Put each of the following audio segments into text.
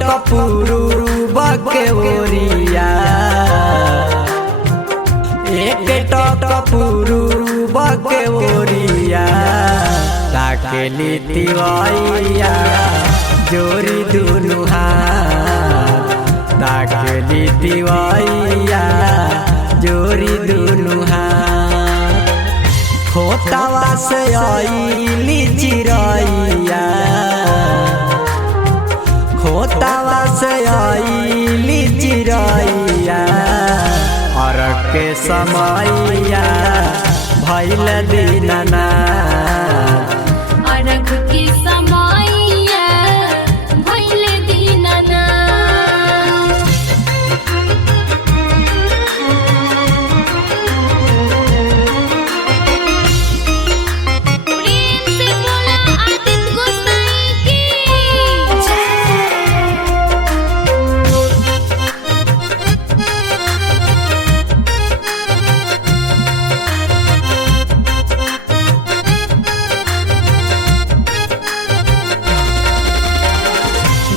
टक पूर्व के ओरिया, एक टक पूर्व के ओरिया, ताकेली तिवैया जोरी दुनु हाथ, ताकेली तिवैया जोरी दुनु हाथ। खोतावा से आइली चिरैया, खोतावा से आइली चिरैया, अरग के समैया भइल दीनानाथ, अरग के समैया भइल दीनानाथ। प्रेम से बोला आदित्य गोसाई की जय।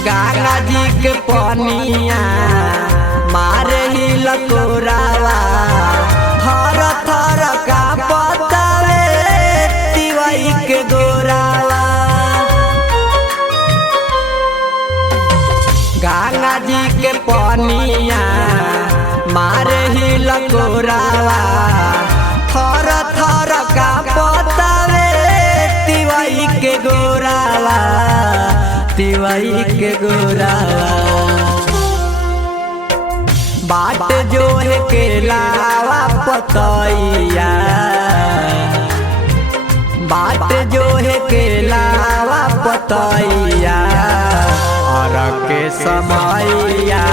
गंगा जी के पनिया मारे ही लकोरावा, थर थर का पतावे तिवई के गोरावा। गंगा जी के पनिया मारे ही लकोरावा, थर थर का पतावे तिवई के गोरावा, तिवई के गोरावा। बाट जो है के लावा पतैया, बाट जो है के लावा पतैया, अरग के समैया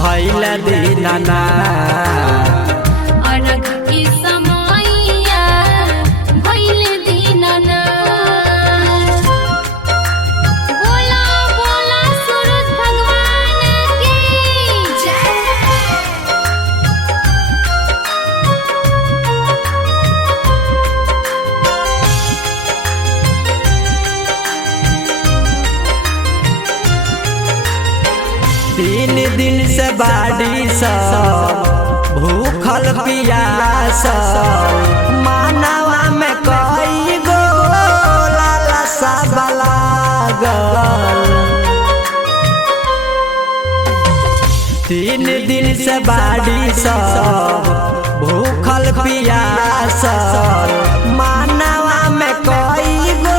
भइल दीनानाथ, अरग के समैया भइल दीनानाथ। बोला बोला सूरज भगवान की जय। तीन दिन से बाड़ी सब भूखल पियास, मानवा में कई गो लालसा लागल। तीन दिन से बाड़ी सब भूखल पियास, मानवा में कई गो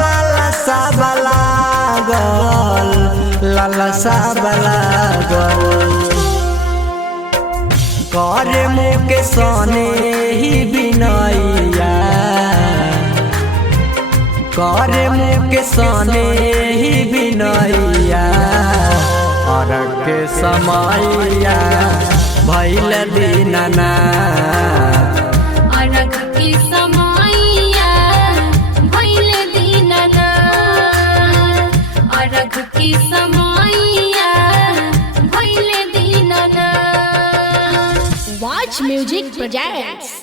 लालसा लागल, लालसा लागल। कर मुँह के सोने ही बिनैया, कर मुँह के सोने ही बिनैया, अरग के समैया भइल दीनानाथ, अरग के समैया भइल दीनानाथ, अरग के समैया भइल दीनानाथ। Watch Music Projects।